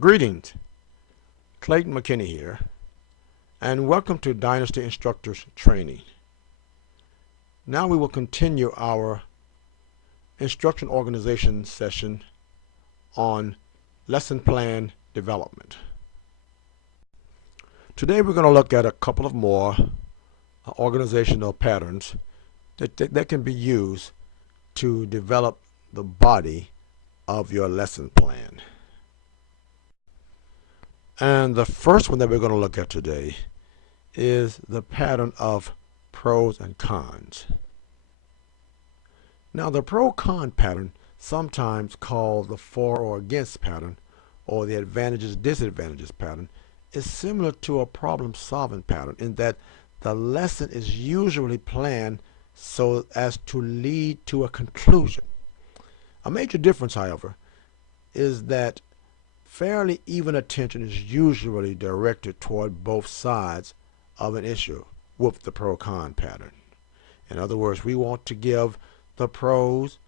Greetings, Clayton McKinney here, and welcome to Dynasty Instructors Training. Now we will continue our instruction organization session on lesson plan development. Today we're going to look at a couple of more organizational patterns that can be used to develop the body of your lesson plan. And the first one that we're going to look at today is the pattern of pros and cons. Now the pro-con pattern, sometimes called the for or against pattern or the advantages disadvantages pattern, is similar to a problem-solving pattern in that the lesson is usually planned so as to lead to a conclusion. A major difference, however, is that fairly even attention is usually directed toward both sides of an issue with the pro-con pattern. In other words, we want to give the pros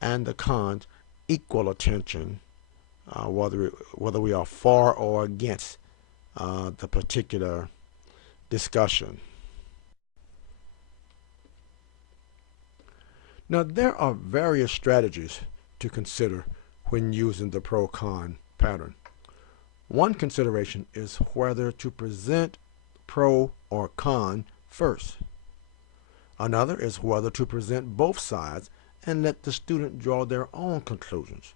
and the cons equal attention, whether we are for or against the particular discussion. Now, there are various strategies to consider when using the pro-con pattern. One consideration is whether to present pro or con first. Another is whether to present both sides and let the student draw their own conclusions,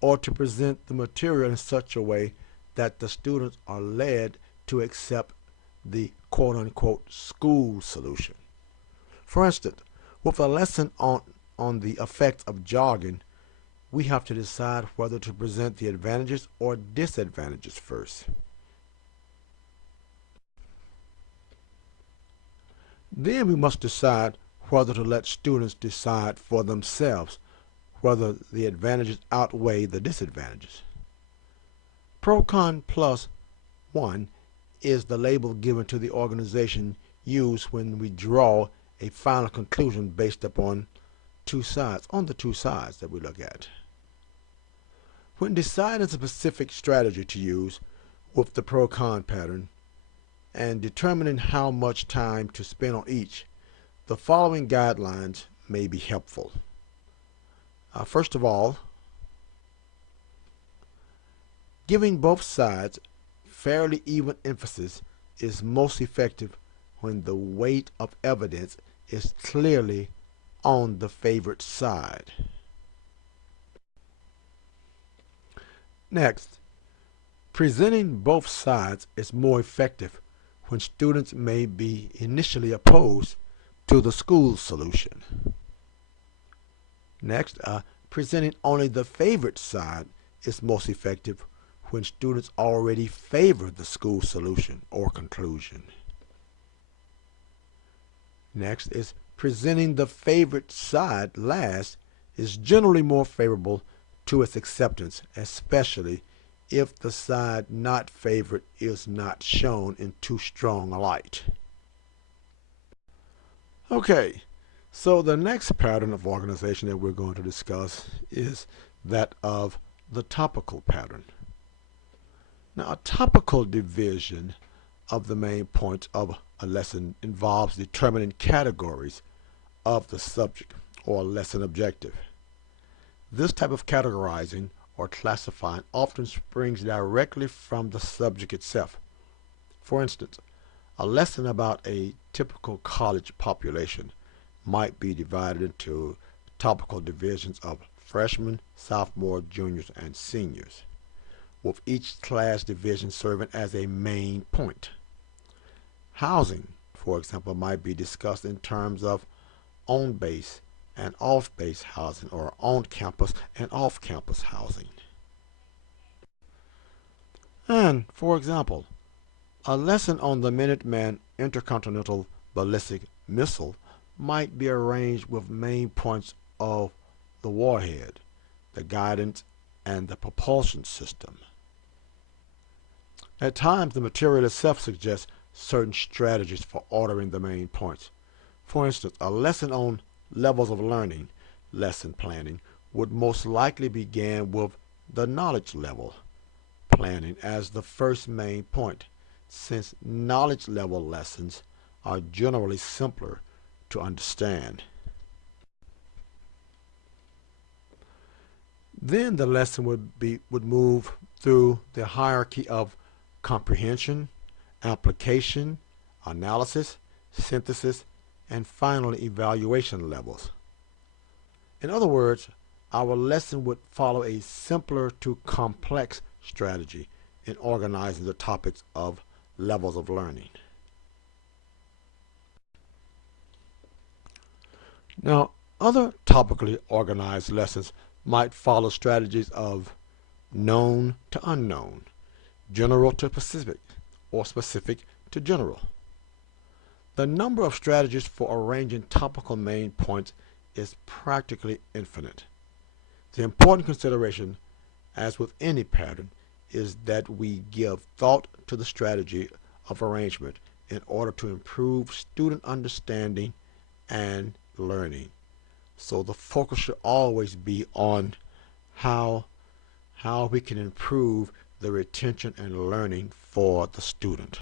or to present the material in such a way that the students are led to accept the quote-unquote school solution. For instance, with a lesson on the effects of jogging, we have to decide whether to present the advantages or disadvantages first. Then we must decide whether to let students decide for themselves whether the advantages outweigh the disadvantages. Pro-con plus 1 is the label given to the organization used when we draw a final conclusion based upon the two sides that we look at. When deciding a specific strategy to use with the pro-con pattern and determining how much time to spend on each, the following guidelines may be helpful. First of all, giving both sides fairly even emphasis is most effective when the weight of evidence is clearly on the favored side. Next, presenting both sides is more effective when students may be initially opposed to the school solution. Next, presenting only the favored side is most effective when students already favor the school solution or conclusion. Next is presenting the favored side last is generally more favorable to its acceptance, especially if the side not favored is not shown in too strong a light. Okay, so the next pattern of organization that we're going to discuss is that of the topical pattern. Now, a topical division of the main points of a lesson involves determining categories of the subject or lesson objective. This type of categorizing or classifying often springs directly from the subject itself. For instance, a lesson about a typical college population might be divided into topical divisions of freshmen, sophomore, juniors, and seniors, with each class division serving as a main point. Housing, for example, might be discussed in terms of on-base and off-base housing, or on-campus and off-campus housing. And, for example, a lesson on the Minuteman intercontinental ballistic missile might be arranged with main points of the warhead, the guidance, and the propulsion system. At times, the material itself suggests certain strategies for ordering the main points. For instance, a lesson on levels of learning, lesson planning, would most likely begin with the knowledge level, planning as the first main point, since knowledge level lessons are generally simpler to understand. Then the lesson would move through the hierarchy of comprehension, application, analysis, synthesis, and finally evaluation levels. In other words, our lesson would follow a simpler to complex strategy in organizing the topics of levels of learning. Now, other topically organized lessons might follow strategies of known to unknown, general to specific, or specific to general. The number of strategies for arranging topical main points is practically infinite. The important consideration, as with any pattern, is that we give thought to the strategy of arrangement in order to improve student understanding and learning. So the focus should always be on how we can improve the retention and learning for the student.